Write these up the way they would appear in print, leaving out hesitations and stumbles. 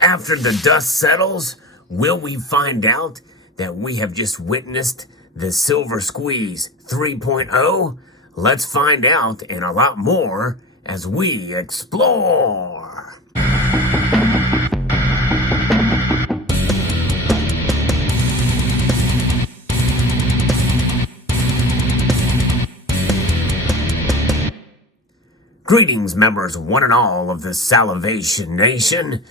After the dust settles, will we find out that we have just witnessed the Silver Squeeze 3.0? Let's find out and a lot more as we explore. Greetings, members one and all of the Salivation Nation.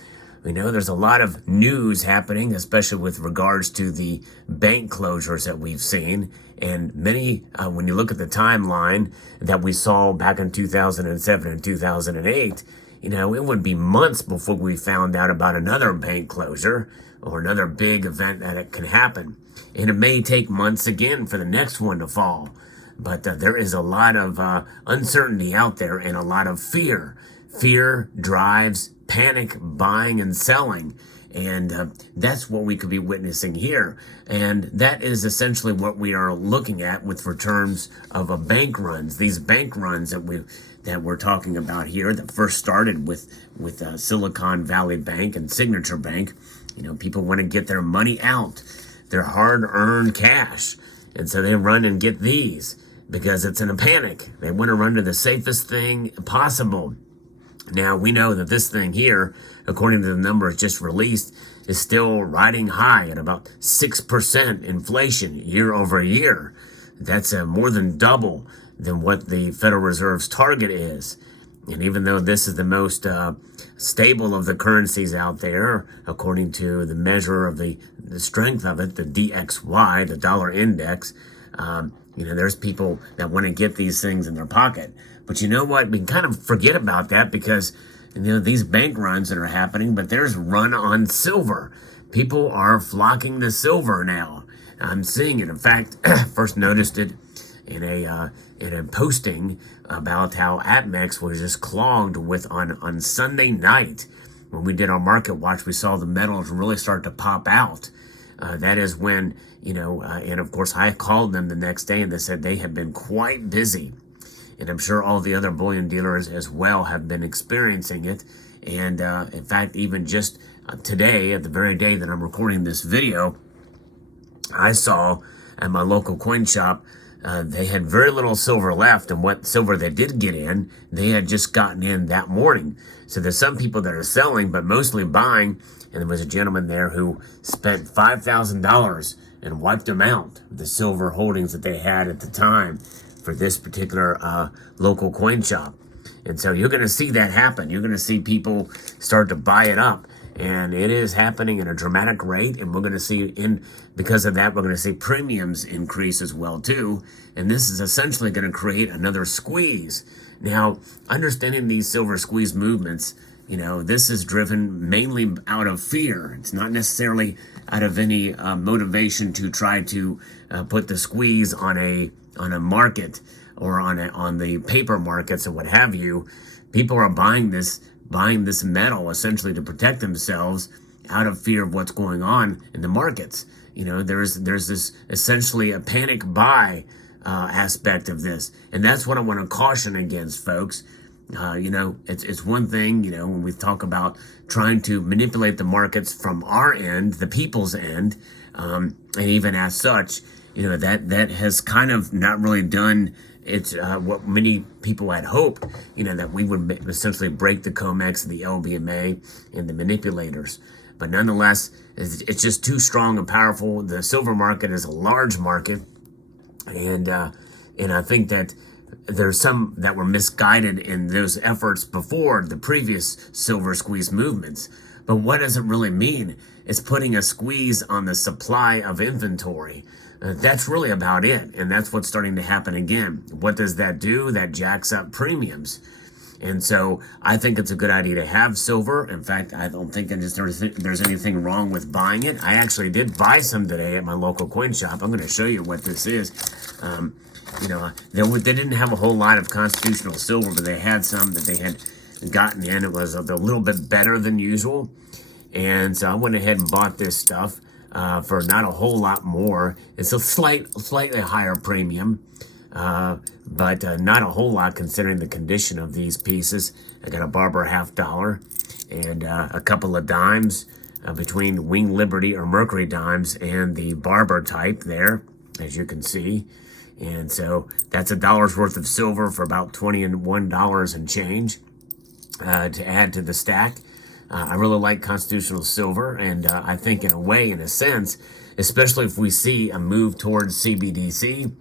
We know there's a lot of news happening, especially with regards to the bank closures that we've seen. And many, when you look at the timeline that we saw back in 2007 and 2008, it would be months before we found out about another bank closure or another big event that it can happen. And it may take months again for the next one to fall. But there is a lot of uncertainty out there and a lot of fear. Fear drives panic buying and selling. And that's what we could be witnessing here. And that is essentially what we are looking at with returns of bank runs. These bank runs that we're talking about here that first started with Silicon Valley Bank and Signature Bank. People want to get their money out, their hard-earned cash. And so they run and get these because it's in a panic. They want to run to the safest thing possible. Now, we know that this thing here, according to the numbers just released, is still riding high at about 6% inflation year over year. That's more than double than what the Federal Reserve's target is. And even though this is the most stable of the currencies out there, according to the measure of the strength of it, the DXY, the dollar index, there's people that want to get these things in their pocket. But you know what? We kind of forget about that because, these bank runs that are happening, but there's run on silver. People are flocking to silver now. I'm seeing it. In fact, first noticed it in a posting about how APMEX was just clogged with on Sunday night. When we did our market watch, we saw the metals really start to pop out. That is when, and of course I called them the next day and they said they have been quite busy. And I'm sure all the other bullion dealers as well have been experiencing it. And in fact, even just today, at the very day that I'm recording this video, I saw at my local coin shop, they had very little silver left, and what silver they did get in, they had just gotten in that morning. So there's some people that are selling, but mostly buying. And there was a gentleman there who spent $5,000 and wiped them out, the silver holdings that they had at the time for this particular local coin shop. And so you're going to see that happen. You're going to see people start to buy it up. And it is happening at a dramatic rate. And we're going to see, because of that, we're going to see premiums increase as well, too. And this is essentially going to create another squeeze. Now, understanding these silver squeeze movements, this is driven mainly out of fear. It's not necessarily out of any motivation to try to put the squeeze on a market or on the paper markets or what have you. People are buying this metal essentially to protect themselves out of fear of what's going on in the markets. There's this essentially a panic buy aspect of this, and that's what I want to caution against, folks. It's one thing, when we talk about trying to manipulate the markets from our end, the people's end, and even as such, that has kind of not really done it's what many people had hoped, that we would essentially break the COMEX, the LBMA, and the manipulators. But nonetheless, it's just too strong and powerful. The silver market is a large market, and I think that there's some that were misguided in those efforts before the previous silver squeeze movements. But what does it really mean? It's putting a squeeze on the supply of inventory. That's really about it, and that's what's starting to happen again. What does that do? That jacks up premiums. And so I think it's a good idea to have silver. In fact, I don't think there's anything wrong with buying it. I actually did buy some today at my local coin shop. I'm going to show you what this is. They didn't have a whole lot of constitutional silver, but they had some that they had gotten in. It was a little bit better than usual. And so I went ahead and bought this stuff for not a whole lot more. It's a slightly higher premium, but not a whole lot considering the condition of these pieces. I got a Barber $50, and a couple of dimes between Wing Liberty or Mercury dimes and the Barber type there, as you can see. And so that's $1 worth of silver for about $21 and change to add to the stack. I really like constitutional silver, and I think in a way, in a sense, especially if we see a move towards CBDC,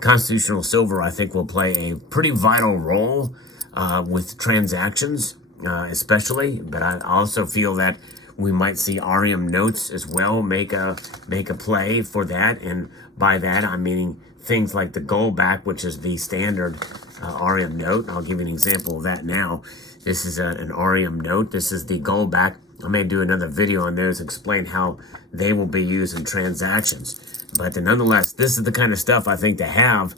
constitutional silver, I think, will play a pretty vital role with transactions, especially. But I also feel that we might see REM notes as well make a play for that, and by that I'm meaning things like the gold back, which is the standard REM note. I'll give you an example of that now. This is an REM note. This is the gold back. I may do another video on those, explain how they will be used in transactions. But nonetheless, this is the kind of stuff I think to have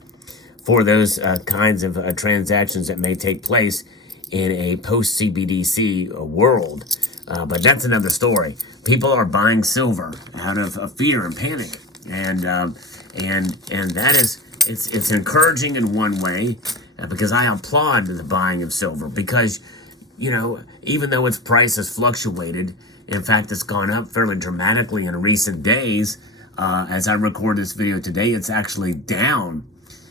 for those kinds of transactions that may take place in a post-CBDC world. But that's another story. People are buying silver out of fear and panic, and that is it's encouraging in one way because I applaud the buying of silver because, you know, even though its price has fluctuated, in fact, it's gone up fairly dramatically in recent days. As I record this video today, it's actually down.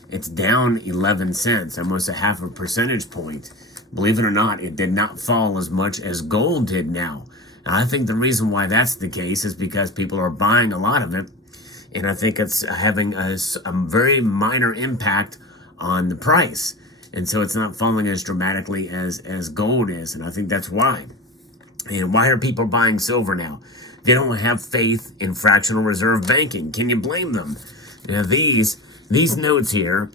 It's down 11 cents, almost a half a percentage point. Believe it or not, it did not fall as much as gold did now. And I think the reason why that's the case is because people are buying a lot of it. And I think it's having a very minor impact on the price. And so it's not falling as dramatically as gold is. And I think that's why. And why are people buying silver now? They don't have faith in fractional reserve banking. Can you blame them? You know, these notes here,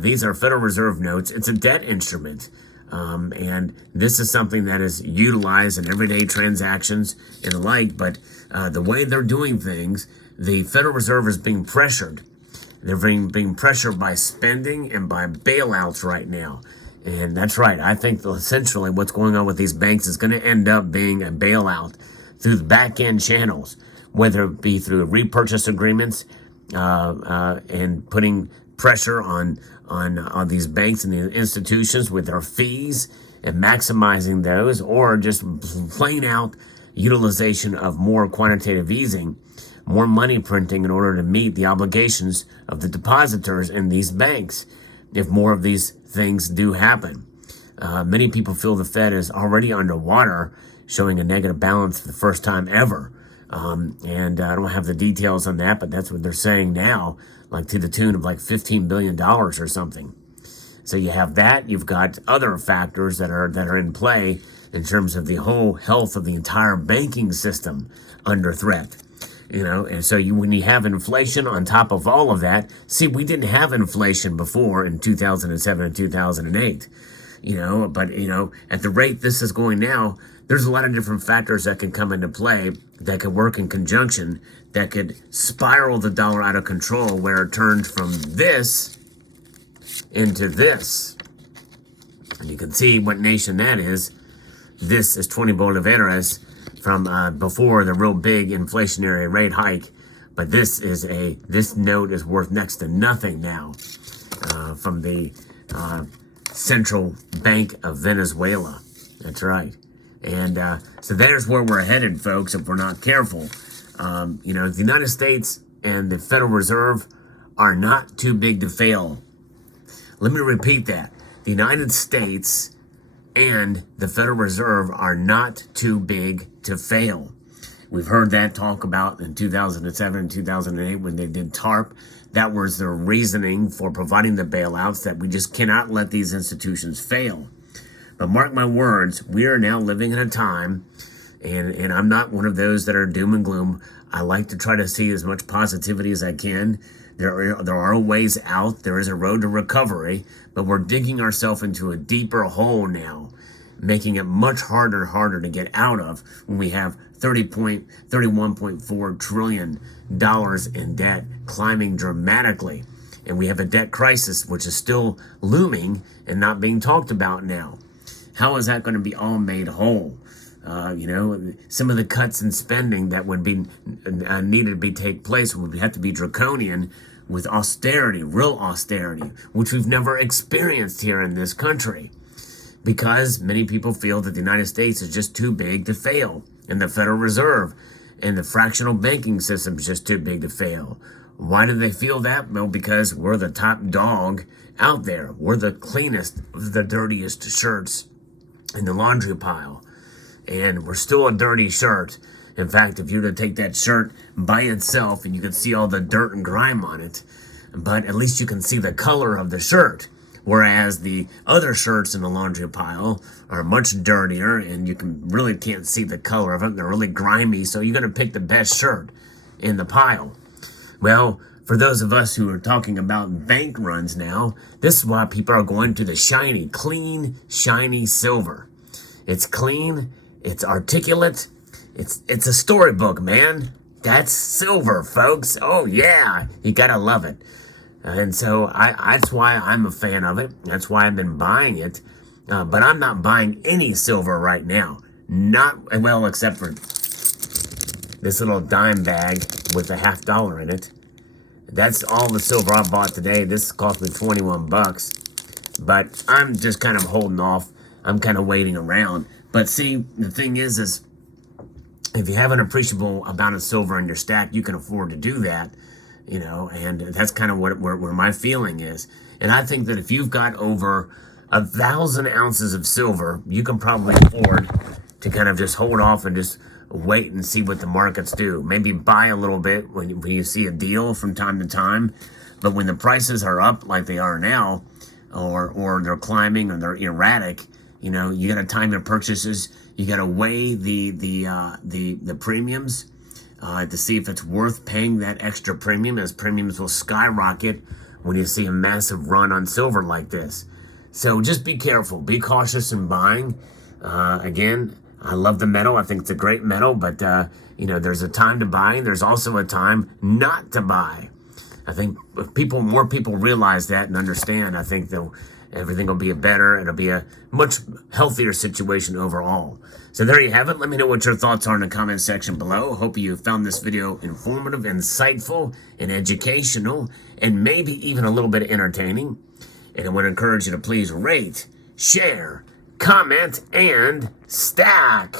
these are Federal Reserve notes. It's a debt instrument. And this is something that is utilized in everyday transactions and the like. But the way they're doing things, the Federal Reserve is being pressured. They're being pressured by spending and by bailouts right now. And that's right. I think essentially what's going on with these banks is going to end up being a bailout through the back-end channels, whether it be through repurchase agreements and putting pressure on these banks and the institutions with their fees and maximizing those, or just plain out utilization of more quantitative easing, more money printing in order to meet the obligations of the depositors in these banks if more of these things do happen. Many people feel the Fed is already underwater, showing a negative balance for the first time ever. And I don't have the details on that, but that's what they're saying now, like to the tune of like $15 billion or something. So you have that. You've got other factors that are in play in terms of the whole health of the entire banking system under threat. You know, and so when you have inflation on top of all of that, see, we didn't have inflation before in 2007 and 2008, you know, but, you know, at the rate this is going now, there's a lot of different factors that can come into play that could work in conjunction that could spiral the dollar out of control where it turns from this into this. And you can see what nation that is. This is 20 bolivares from before the real big inflationary rate hike. But this note is worth next to nothing now from the Central Bank of Venezuela. That's right. And so there's where we're headed, folks, if we're not careful. You know, the United States and the Federal Reserve are not too big to fail. Let me repeat that. The United States and the Federal Reserve are not too big to fail. We've heard that talk about in 2007 and 2008 when they did TARP. That was their reasoning for providing the bailouts, that we just cannot let these institutions fail. But mark my words, we are now living in a time, and I'm not one of those that are doom and gloom. I like to try to see as much positivity as I can. There are ways out. There is a road to recovery, but we're digging ourselves into a deeper hole now, making it much harder to get out of when we have $31.4 trillion in debt, climbing dramatically. And we have a debt crisis, which is still looming and not being talked about now. How is that going to be all made whole? You know, some of the cuts in spending that would be needed to take place would have to be draconian with austerity, real austerity, which we've never experienced here in this country. because many people feel that the United States is just too big to fail, and the Federal Reserve and the fractional banking system is just too big to fail. Why do they feel that? Well, because we're the top dog out there. We're the cleanest, the dirtiest shirts in the laundry pile. And we're still a dirty shirt. In fact, if you were to take that shirt by itself and you could see all the dirt and grime on it, but at least you can see the color of the shirt. Whereas the other shirts in the laundry pile are much dirtier and you really can't see the color of them. They're really grimy, so you're going to pick the best shirt in the pile. Well, for those of us who are talking about bank runs now, this is why people are going to the shiny, clean, shiny silver. It's clean, it's articulate, it's a storybook, man. That's silver, folks. Oh yeah, you gotta love it. And so that's why I'm a fan of it. That's why I've been buying it. But I'm not buying any silver right now. Not, well, except for this little dime bag with a $50 in it. That's all the silver I bought today. This cost me 21 bucks. But I'm just kind of holding off. I'm kind of waiting around. But see, the thing is if you have an appreciable amount of silver in your stack, you can afford to do that. You know, and that's kind of where my feeling is. And I think that if you've got over 1,000 ounces of silver, you can probably afford to kind of just hold off and just wait and see what the markets do. Maybe buy a little bit when you see a deal from time to time. But when the prices are up like they are now, or they're climbing or they're erratic, you know, you got to time your purchases. You got to weigh the premiums. To see if it's worth paying that extra premium, as premiums will skyrocket when you see a massive run on silver like this. So just be careful, be cautious in buying. Again, I love the metal. I think it's a great metal, but you know, there's a time to buy, and there's also a time not to buy. I think if more people realize that and understand, I think that everything will be it'll be a much healthier situation overall. So there you have it. Let me know what your thoughts are in the comment section below. Hope you found this video informative, insightful, and educational, and maybe even a little bit entertaining. And I want to encourage you to please rate, share, comment, and stack.